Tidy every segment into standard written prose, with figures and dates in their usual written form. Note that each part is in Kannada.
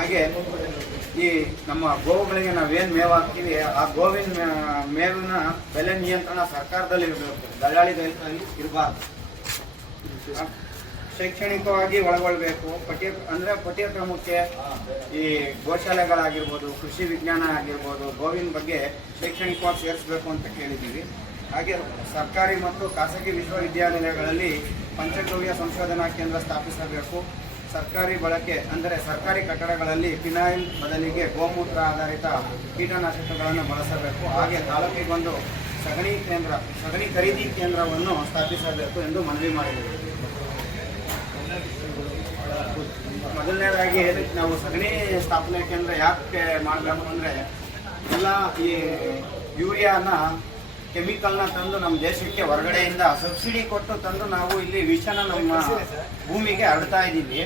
ಹಾಗೆ ಈ ನಮ್ಮ ಗೋವುಗಳಿಗೆ ನಾವೇನು ಮೇವು ಹಾಕ್ತೀವಿ ಆ ಗೋವಿನ ಮೇವಿನ ಬೆಲೆ ನಿಯಂತ್ರಣ ಸರ್ಕಾರದಲ್ಲಿ ಇರಬೇಕು, ದಲ್ಲಾಳಿಗಳಲ್ಲಿ ಇರಬಾರ್ದು. ಶೈಕ್ಷಣಿಕವಾಗಿ ಒಳಗೊಳ್ಬೇಕು. ಪಠ್ಯಕ್ರಮಕ್ಕೆ ಈ ಗೋಶಾಲೆಗಳಾಗಿರ್ಬೋದು, ಕೃಷಿ ವಿಜ್ಞಾನ ಆಗಿರ್ಬೋದು, ಗೋವಿನ ಬಗ್ಗೆ ಶೈಕ್ಷಣಿಕವಾಗಿ ಸೇರಿಸಬೇಕು ಅಂತ ಕೇಳಿದ್ದೀವಿ. ಹಾಗೆ ಸರ್ಕಾರಿ ಮತ್ತು ಖಾಸಗಿ ವಿಶ್ವವಿದ್ಯಾನಿಲಯಗಳಲ್ಲಿ ಪಂಚಗವ್ಯ ಸಂಶೋಧನಾ ಕೇಂದ್ರ ಸ್ಥಾಪಿಸಬೇಕು. ಸರ್ಕಾರಿ ಬಳಕೆ ಅಂದರೆ ಸರ್ಕಾರಿ ಕಟ್ಟಡಗಳಲ್ಲಿ ಫಿನಾಯಿಲ್ ಬದಲಿಗೆ ಗೋಮೂತ್ರ ಆಧಾರಿತ ಕೀಟನಾಶಕಗಳನ್ನು ಬಳಸಬೇಕು. ಹಾಗೆ ತಾಲೂಕಿಗೊಂದು ಸಗಣಿ ಖರೀದಿ ಕೇಂದ್ರವನ್ನು ಸ್ಥಾಪಿಸಬೇಕು ಎಂದು ಮನವಿ ಮಾಡಿದರು. ಮೊದಲನೇದಾಗಿ ನಾವು ಸಗಣಿ ಸ್ಥಾಪನೆ ಕೇಂದ್ರ ಯಾಕೆ ಮಾಡಬೇಕು ಅಂದರೆ, ಎಲ್ಲ ಈ ಯೂರಿಯಾನ ಕೆಮಿಕಲ್ನ ತಂದು ನಮ್ಮ ದೇಶಕ್ಕೆ ಹೊರಗಡೆಯಿಂದ ಸಬ್ಸಿಡಿ ಕೊಟ್ಟು ತಂದು ನಾವು ಇಲ್ಲಿ ವಿಷನ ನಮ್ಮ ಭೂಮಿಗೆ ಹರಡ್ತಾ ಇದ್ದೀವಿ.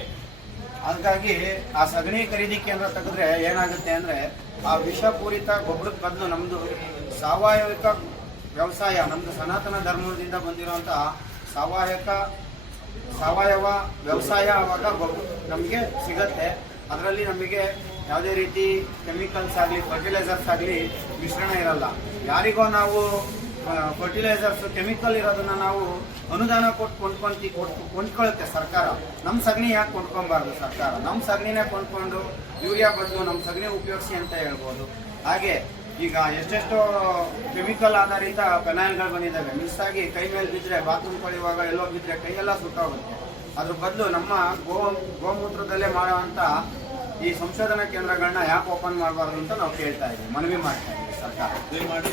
ಹಾಗಾಗಿ ಆ ಸಗಣಿ ಖರೀದಿ ಕೇಂದ್ರ ತೆಗೆದ್ರೆ ಏನಾಗುತ್ತೆ ಅಂದರೆ, ಆ ವಿಷಪೂರಿತ ಗೊಬ್ಬರದ ಬದಲು ನಮ್ಮದು ಸಾವಯವಿಕ ವ್ಯವಸಾಯ, ನಮ್ಮದು ಸನಾತನ ಧರ್ಮದಿಂದ ಬಂದಿರುವಂಥ ಸಾವಯವ ವ್ಯವಸಾಯ ಆವಾಗ ನಮಗೆ ಸಿಗತ್ತೆ. ಅದರಲ್ಲಿ ನಮಗೆ ಯಾವುದೇ ರೀತಿ ಕೆಮಿಕಲ್ಸ್ ಆಗಲಿ ಫರ್ಟಿಲೈಸರ್ಸ್ ಆಗಲಿ ಮಿಶ್ರಣ ಇರಲ್ಲ. ಯಾರಿಗೋ ನಾವು ಫರ್ಟಿಲೈಸರ್ಸ್ ಕೆಮಿಕಲ್ ಇರೋದನ್ನ ನಾವು ಅನುದಾನ ಕೊಟ್ಟು ಕೊಂಡ್ಕೊಳ್ಳುತ್ತೆ ಸರ್ಕಾರ. ನಮ್ಮ ಸಗಣಿ ಯಾಕೆ ಕೊಂಡ್ಕೊಬಾರ್ದು ಸರ್ಕಾರ? ನಮ್ಮ ಸಗಣಿನೇ ಕೊಂಡ್ಕೊಂಡು ಯೂರಿಯಾ ಬದಲು ನಮ್ಮ ಸಗಣಿ ಉಪಯೋಗಿಸಿ ಅಂತ ಹೇಳ್ಬೋದು. ಹಾಗೆ ಈಗ ಎಷ್ಟೆಷ್ಟೋ ಕೆಮಿಕಲ್ ಆಧಾರಿತ ಫೆನಾಯಿಲ್ಗಳು ಬಂದಿದ್ದಾವೆ. ಮಿಸ್ ಆಗಿ ಕೈ ಮೇಲೆ ಬಿದ್ದರೆ, ಬಾತ್ರೂಮ್ ಕೊಳೆಯುವಾಗ ಎಲ್ಲೋ ಬಿದ್ದರೆ ಕೈಯೆಲ್ಲ ಸುಟ್ಟೋಗುತ್ತೆ. ಅದ್ರ ಬದಲು ನಮ್ಮ ಗೋಮೂತ್ರದಲ್ಲೇ ಮಾಡುವಂಥ ಈ ಸಂಶೋಧನಾ ಕೇಂದ್ರಗಳನ್ನ ಯಾಕೆ ಓಪನ್ ಮಾಡಬಾರ್ದು ಅಂತ ನಾವು ಕೇಳ್ತಾ ಇದ್ದೀವಿ, ಮನವಿ ಮಾಡ್ತಾ ಇದ್ದೀವಿ ಸರ್ಕಾರ. ದಯಮಾಡಿ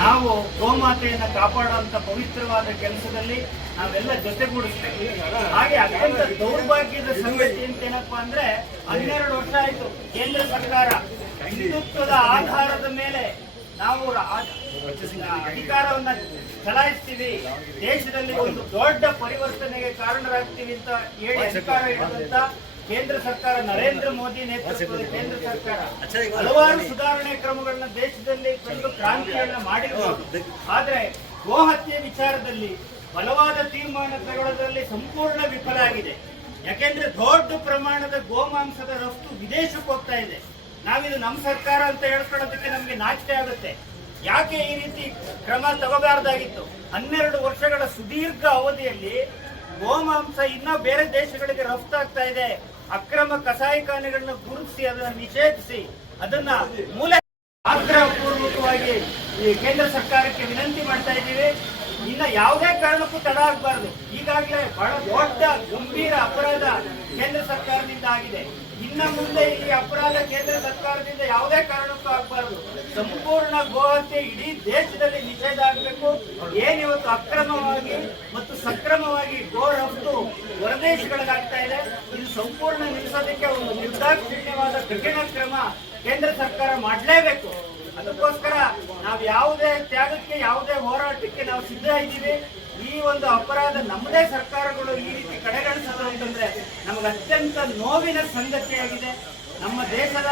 ನಾವು ಗೋಮಾತೆಯನ್ನು ಕಾಪಾಡುವಂತ ಪವಿತ್ರವಾದ ಕೆಲಸದಲ್ಲಿ ನಾವೆಲ್ಲ ಜೊತೆಗೂಡಿಸ್ಬೇಕು. ಹಾಗೆ ಅತ್ಯಂತ ದೌರ್ಭಾಗ್ಯದ ಸಂಗತಿ ಅಂತ ಏನಪ್ಪಾ ಅಂದ್ರೆ, 12 ವರ್ಷ ಆಯ್ತು ಕೇಂದ್ರ ಸರ್ಕಾರ ಹಿಂದುತ್ವದ ಆಧಾರದ ಮೇಲೆ ನಾವು ಅಧಿಕಾರವನ್ನ ಚಲಾಯಿಸ್ತೀವಿ, ದೇಶದಲ್ಲಿ ಒಂದು ದೊಡ್ಡ ಪರಿವರ್ತನೆಗೆ ಕಾರಣರಾಗ್ತೀವಿ ಅಂತ ಹೇಳಿ ಅಧಿಕಾರ ಇರುವಂತ ಕೇಂದ್ರ ಸರ್ಕಾರ, ನರೇಂದ್ರ ಮೋದಿ ನೇತೃತ್ವದ ಕೇಂದ್ರ ಸರ್ಕಾರ ಹಲವಾರು ಸುಧಾರಣೆ ಕ್ರಮಗಳನ್ನ ದೇಶದಲ್ಲಿ ತಂದು ಕ್ರಾಂತಿಯನ್ನ ಮಾಡಿರಬಹುದು. ಆದ್ರೆ ಗೋ ಹತ್ಯೆ ವಿಚಾರದಲ್ಲಿ ಬಲವಾದ ತೀರ್ಮಾನ ತಗೊಳ್ಳೋದ್ರಲ್ಲಿ ಸಂಪೂರ್ಣ ವಿಫಲ ಆಗಿದೆ. ಯಾಕೆಂದ್ರೆ ದೊಡ್ಡ ಪ್ರಮಾಣದ ಗೋಮಾಂಸದ ರಫ್ತು ವಿದೇಶಕ್ಕೆ ಹೋಗ್ತಾ ಇದೆ. ನಾವಿದು ನಮ್ಮ ಸರ್ಕಾರ ಅಂತ ಹೇಳ್ಕೊಳ್ಳೋದಕ್ಕೆ ನಮ್ಗೆ ನಾಚಿಕೆ ಆಗುತ್ತೆ. ಯಾಕೆ ಈ ರೀತಿ ಕ್ರಮ ತಗೋಬಾರ್ದಾಗಿತ್ತು? 12 ವರ್ಷಗಳ ಸುದೀರ್ಘ ಅವಧಿಯಲ್ಲಿ ಗೋಮಾಂಸ ಇನ್ನ ಬೇರೆ ದೇಶಗಳಿಗೆ ರಫ್ತಾಗ್ತಾ ಇದೆ. ಅಕ್ರಮ ಕಸಾಯಿಖಾನೆಗಳನ್ನ ಗುರುತಿಸಿ ಅದನ್ನ ನಿಷೇಧಿಸಿ ಅದನ್ನ ಮೂಲ ಆಗ್ರಹಪೂರ್ವಕವಾಗಿ ಈ ಕೇಂದ್ರ ಸರ್ಕಾರಕ್ಕೆ ವಿನಂತಿ ಮಾಡ್ತಾ ಇದ್ದೀವಿ. ಇನ್ನ ಯಾವುದೇ ಕಾರಣಕ್ಕೂ ತಡ ಆಗಬಾರ್ದು. ಈಗಾಗಲೇ ಬಹಳ ದೊಡ್ಡ ಗಂಭೀರ ಅಪರಾಧ ಕೇಂದ್ರ ಸರ್ಕಾರದಿಂದ ಆಗಿದೆ. ಇನ್ನ ಮುಂದೆ ಈ ಅಪರಾಧ ಕೇಂದ್ರ ಸರ್ಕಾರದಿಂದ ಯಾವುದೇ ಕಾರಣಕ್ಕೂ ಆಗಬಾರದು. ಸಂಪೂರ್ಣ ಗೋಹತ್ಯೆ ಇಡೀ ದೇಶದಲ್ಲಿ ನಿಷೇಧ ಆಗಬೇಕು. ಏನಿವತ್ತು ಅಕ್ರಮವಾಗಿ ಮತ್ತು ಸಕ್ರಮವಾಗಿ ಗೋ ರಫ್ತು ಹೊರದೇಶಗಳಿಗಾಗ್ತಾ ಇದೆ, ಇದು ಸಂಪೂರ್ಣ ನಿಲ್ಲಿಸೋದಕ್ಕೆ ಒಂದು ನಿರ್ದಾಕ್ಷಿಣ್ಯವಾದ ಕಠಿಣ ಕ್ರಮ ಕೇಂದ್ರ ಸರ್ಕಾರ ಮಾಡಲೇಬೇಕು. ಅದಕ್ಕೋಸ್ಕರ ನಾವು ಯಾವುದೇ ತ್ಯಾಗಕ್ಕೆ, ಯಾವುದೇ ಹೋರಾಟಕ್ಕೆ ನಾವು ಸಿದ್ಧ ಇದ್ದೀವಿ. ಈ ಒಂದು ಅಪರಾಧ ನಮ್ಮದೇ ಸರ್ಕಾರಗಳು ಈ ರೀತಿ ಕಡೆಗಣಿಸೋದು ಅಂತಂದ್ರೆ ನಮಗೆ ಅತ್ಯಂತ ನೋವಿನ ಸಂಗತಿಯಾಗಿದೆ. ನಮ್ಮ ದೇಶದ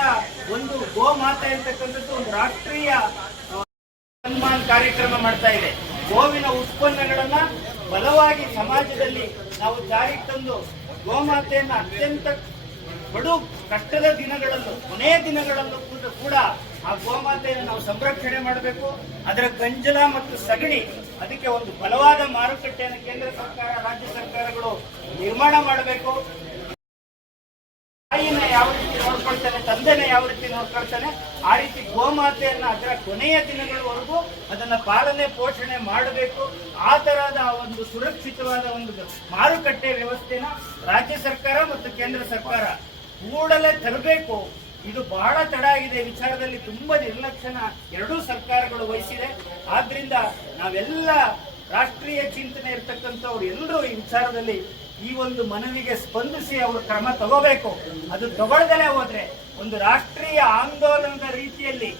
ಒಂದು ಗೋ ಮಾತೆ ಅಂತಕ್ಕಂಥದ್ದು ಒಂದು ರಾಷ್ಟ್ರೀಯ ಸನ್ಮಾನ ಕಾರ್ಯಕ್ರಮ ಮಾಡ್ತಾ ಇದೆ. ಗೋವಿನ ಉತ್ಪನ್ನಗಳನ್ನ ಬಲವಾಗಿ ಸಮಾಜದಲ್ಲಿ ನಾವು ಜಾರಿಗೆ ತಂದು ಗೋಮಾತೆಯನ್ನ ಅತ್ಯಂತ ಬಡು ಕಷ್ಟದ ದಿನಗಳಲ್ಲೂ, ಕೊನೆಯ ದಿನಗಳಲ್ಲೂ ಕೂಡ ಆ ಗೋಮಾತೆಯನ್ನು ನಾವು ಸಂರಕ್ಷಣೆ ಮಾಡಬೇಕು. ಅದರ ಗಂಜಲ ಮತ್ತು ಸಗಣಿ, ಅದಕ್ಕೆ ಒಂದು ಬಲವಾದ ಮಾರುಕಟ್ಟೆಯನ್ನು ಕೇಂದ್ರ ಸರ್ಕಾರ, ರಾಜ್ಯ ಸರ್ಕಾರಗಳು ನಿರ್ಮಾಣ ಮಾಡಬೇಕು. ತಾಯಿನ ಯಾವ ರೀತಿ ನೋಡ್ಕೊಳ್ತಾನೆ, ತಂದೆನ ಯಾವ ರೀತಿ ನೋಡ್ಕೊಳ್ತಾನೆ, ಆ ರೀತಿ ಗೋಮಾತೆಯನ್ನ ಅದರ ಕೊನೆಯ ದಿನಗಳವರೆಗೂ ಅದನ್ನ ಪಾಲನೆ ಪೋಷಣೆ ಮಾಡಬೇಕು. ಆ ತರಹದ ಒಂದು ಸುರಕ್ಷಿತವಾದ ಒಂದು ಮಾರುಕಟ್ಟೆ ವ್ಯವಸ್ಥೆನ ರಾಜ್ಯ ಸರ್ಕಾರ ಮತ್ತು ಕೇಂದ್ರ ಸರ್ಕಾರ ಕೂಡಲೇ ತರಬೇಕು. ಇದು ಬಹಳ ತಡ ಆಗಿದೆ. ವಿಚಾರದಲ್ಲಿ ತುಂಬಾ ನಿರ್ಲಕ್ಷ್ಯನ ಎರಡೂ ಸರ್ಕಾರಗಳು ವಹಿಸಿದೆ. ಆದ್ರಿಂದ ನಾವೆಲ್ಲ ರಾಷ್ಟ್ರೀಯ ಚಿಂತನೆ ಇರ್ತಕ್ಕಂಥವ್ರು ಎಲ್ಲರೂ ಈ ವಿಚಾರದಲ್ಲಿ ಈ ಒಂದು ಮನವಿಗೆ ಸ್ಪಂದಿಸಿ ಅವರು ಕ್ರಮ ತಗೋಬೇಕು. ಅದು ತಗೊಳ್ದಲೇ ಹೋದ್ರೆ ಒಂದು ರಾಷ್ಟ್ರೀಯ ಆಂದೋಲನದ ರೀತಿಯಲ್ಲಿ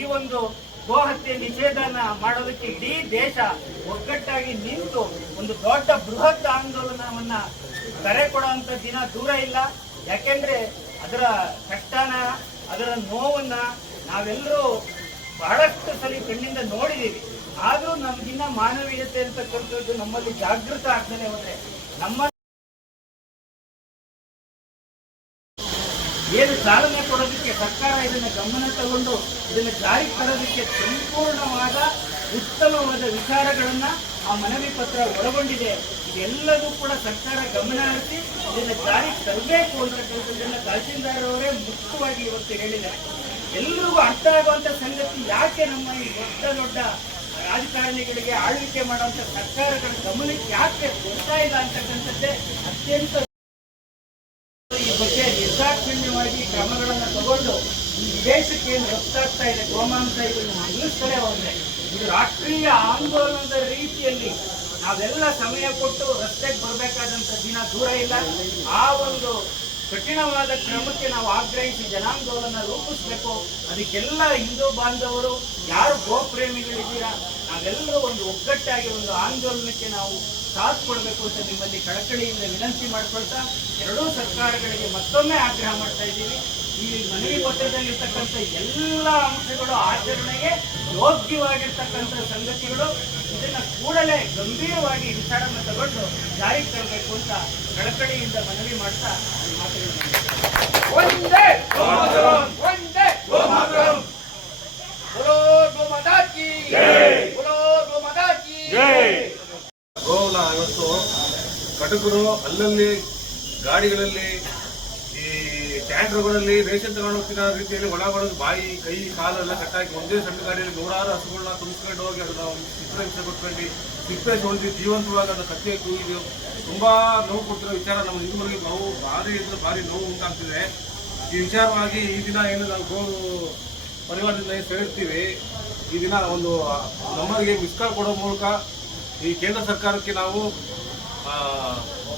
ಈ ಒಂದು ಗೋಹತ್ಯೆ ನಿಷೇಧನ ಮಾಡೋದಕ್ಕೆ ಇಡೀ ದೇಶ ಒಗ್ಗಟ್ಟಾಗಿ ನಿಂತು ಒಂದು ದೊಡ್ಡ ಬೃಹತ್ ಆಂದೋಲನವನ್ನ ಕರೆ ಕೊಡುವಂತ ದಿನ ದೂರ ಇಲ್ಲ. ಯಾಕೆಂದ್ರೆ ಅದರ ಕಷ್ಟನ, ಅದರ ನೋವನ್ನ ನಾವೆಲ್ಲರೂ ಬಹಳಷ್ಟು ಸಲ ಕಣ್ಣಿಂದ ನೋಡಿದೀವಿ. ಆದ್ರೂ ನಮ್ಗಿನ್ನ ಮಾನವೀಯತೆ ಅಂತಕ್ಕಂಥದ್ದು ನಮ್ಮಲ್ಲಿ ಜಾಗೃತ ಆಗ್ತಾನೆ ಹೋದ್ರೆ ನಮ್ಮ ಏನು ಚಾಲನೆ ಕೊಡೋದಕ್ಕೆ ಸರ್ಕಾರ ಇದನ್ನು ಗಮನ ತಗೊಂಡು ಇದನ್ನು ಜಾರಿಗೆ ತರೋದಕ್ಕೆ ಸಂಪೂರ್ಣವಾದ ಉತ್ತಮವಾದ ವಿಚಾರಗಳನ್ನ ಆ ಮನವಿ ಪತ್ರ ಒಳಗೊಂಡಿದೆ. ಇದೆಲ್ಲದೂ ಕೂಡ ಸರ್ಕಾರ ಗಮನ ಹರಿಸಿ ಇದನ್ನು ಜಾರಿಗೆ ತರಬೇಕು ಅಂತಕ್ಕಂಥದ್ದನ್ನ ತಹಸೀಲ್ದಾರ್ ಅವರೇ ಮುಖ್ಯವಾಗಿ ಇವತ್ತು ಹೇಳಿದ್ದಾರೆ. ಎಲ್ಲರಿಗೂ ಅರ್ಥ ಆಗುವಂತ ಸಂಗತಿ ಯಾಕೆ ನಮ್ಮ ಈ ದೊಡ್ಡ ದೊಡ್ಡ ರಾಜಕಾರಣಿಗಳಿಗೆ ಆಳ್ವಿಕೆ ಮಾಡುವಂತ ಸರ್ಕಾರಗಳ ಗಮನಕ್ಕೆ ಯಾಕೆ ಬರ್ತಾ ಇಲ್ಲ ಅಂತಕ್ಕಂಥದ್ದೇ ಅತ್ಯಂತ ಈ ಬಗ್ಗೆ ನಿರ್ದಾಕ್ಷಿಣ್ಯವಾಗಿ ಕ್ರಮಗಳನ್ನು ತಗೊಂಡು ಈ ವಿದೇಶಕ್ಕೆ ಏನು ರಫ್ತಾಗ್ತಾ ಇದೆ ಗೋಮಾಂಸ ಇದನ್ನು ನಿಲ್ಲಿಸ್ತಲೇ ಹೋದ್ರೆ ಇದು ರಾಷ್ಟ್ರೀಯ ಆಂದೋಲನದ ರೀತಿಯಲ್ಲಿ ನಾವೆಲ್ಲ ಸಮಯ ಕೊಟ್ಟು ರಸ್ತೆಗೆ ಬರಬೇಕಾದಂತ ದಿನ ದೂರ ಇಲ್ಲ. ಆ ಒಂದು ಕಠಿಣವಾದ ಕ್ರಮಕ್ಕೆ ನಾವು ಆಗ್ರಹಿಸಿ ಜನಾಂದೋಲನ ರೂಪಿಸಬೇಕು. ಅದಕ್ಕೆಲ್ಲ ಹಿಂದೂ ಬಾಂಧವರು ಯಾರು ಗೋಪ್ರೇಮಿಗಳಿದ್ದೀರಾ ನಾವೆಲ್ಲರೂ ಒಂದು ಒಗ್ಗಟ್ಟಾಗಿ ಒಂದು ಆಂದೋಲನಕ್ಕೆ ನಾವು ಸಾಥ್ ಕೊಡಬೇಕು ಅಂತ ನಿಮ್ಮಲ್ಲಿ ಕಳಕಳಿಯಿಂದ ವಿನಂತಿ ಮಾಡ್ಕೊಳ್ತಾ ಎರಡೂ ಸರ್ಕಾರಗಳಿಗೆ ಮತ್ತೊಮ್ಮೆ ಆಗ್ರಹ ಮಾಡ್ತಾ ಇದ್ದೀವಿ. ಈ ಮನವಿ ಪತ್ರದಲ್ಲಿರ್ತಕ್ಕಂಥ ಎಲ್ಲ ಅಂಶಗಳು ಆಚರಣೆಗೆ ಯೋಗ್ಯವಾಗಿರ್ತಕ್ಕಂಥ ಸಂಗತಿಗಳು. ಇದನ್ನ ಕೂಡಲೇ ಗಂಭೀರವಾಗಿ ವಿಚಾರವನ್ನು ತಗೊಂಡು ಜಾರಿಗೆ ತರಬೇಕು ಅಂತ ಕಳಕಳಿಯಿಂದ ಮನವಿ ಮಾಡ್ತಾ ಗೋವುನ ಇವತ್ತು ಕಟಕರು ಅಲ್ಲಲ್ಲಿ ಗಾಡಿಗಳಲ್ಲಿ ಈ ಟ್ಯಾಂಕರ್ಗಳಲ್ಲಿ ರೇಷನ್ ತಗೊಂಡು ಹೋಗ್ತಿರೋ ರೀತಿಯಲ್ಲಿ ಒಳಗೊಳಗೆ ಬಾಯಿ ಕೈ ಕಾಲೆಲ್ಲ ಕಟ್ಟಾಕಿ ಒಂದೇ ಸಣ್ಣ ಗಾಡಿಯಲ್ಲಿ ನೂರಾರು ಹಸುಗಳನ್ನ ತುಂಬಿಸ್ಕೊಂಡು ಹೋಗಿ ಅದನ್ನ ಚಿತ್ರಹಿಂಸೆ ಕೊಟ್ಕೊಂಡು ಸಿಪ್ಪೆ ಹೊಡೆದು ಜೀವಂತವಾಗಿ ಅದನ್ನ ಕತ್ತೆ ಕೂಗಿದು ತುಂಬಾ ನೋವು ಕೊಟ್ಟಿರೋ ವಿಚಾರ ನಮ್ಮ ಹಿಂದೂಗಳಿಗೆ ನೋವು ಭಾರಿ ನೋವು ಉಂಟಾಗ್ತಿದೆ. ಈ ವಿಚಾರವಾಗಿ ಈ ದಿನ ಏನು ನಾವು ಗೋ ಪರಿವಾರದಿಂದ ಸೇರ್ತೀವಿ, ಈ ದಿನ ಒಂದು ನಮ್ಮರಿಗೆ ಮಿಸ್ ಕಾಲ್ ಕೊಡೋ ಮೂಲಕ ಈ ಕೇಂದ್ರ ಸರ್ಕಾರಕ್ಕೆ ನಾವು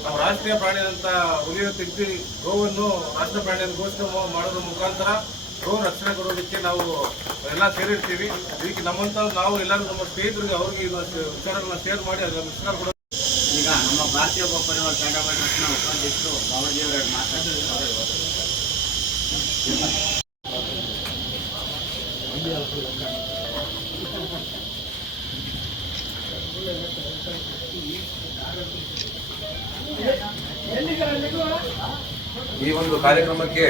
ನಮ್ಮ ರಾಷ್ಟ್ರೀಯ ಪ್ರಾಣಿ ಅಂತ ಹುಲಿಯನ್ನು ತೆಗೆದು ಗೋವನ್ನು ರಾಷ್ಟ್ರ ಪ್ರಾಣಿಯನ್ನು ಘೋಷಣೆ ಮಾಡೋದ್ರ ಮುಖಾಂತರ ಗೋ ರಕ್ಷಣೆ ಕೊಡೋದಕ್ಕೆ ನಾವು ಎಲ್ಲ ಸೇರಿರ್ತೀವಿ. ಇದಕ್ಕೆ ನಮ್ಮಂತ ನಾವು ಎಲ್ಲರೂ ನಮ್ಮ ಸ್ನೇಹಿತರಿಗೆ ಅವ್ರಿಗೆ ವಿಚಾರಗಳನ್ನ ಶೇರ್ ಮಾಡಿ ಅದರ ಮಿಸ್ ಕಾಲ್ ಕೊಡೋ. ಈಗ ನಮ್ಮ ಭಾರತೀಯ ಗೋ ಪರಿವಾರ ಕನ್ನಡ ಟ್ರಸ್ಟ್ನ ಉಪಾಧ್ಯಕ್ಷರು ಬಾಬಾಜಿಯವರ ಮಾತಾಡ್ತಾರೆ. ಈ ಒಂದು ಕಾರ್ಯಕ್ರಮಕ್ಕೆ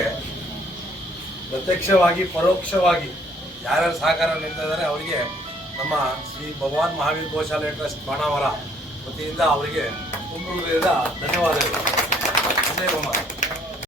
ಪ್ರತ್ಯಕ್ಷವಾಗಿ ಪರೋಕ್ಷವಾಗಿ ಯಾರ್ಯಾರು ಸಹಕಾರ ನೀಡ್ತಾ ಇದ್ದಾರೆ ಅವರಿಗೆ ನಮ್ಮ ಶ್ರೀ ಭಗವಾನ್ ಮಹಾವೀರ್ ಗೋಶಾಲೆ ಟ್ರಸ್ಟ್ ಬಾಣಾವರ ವತಿಯಿಂದ ಅವರಿಗೆ ತುಂಬ ಧನ್ಯವಾದಗಳು.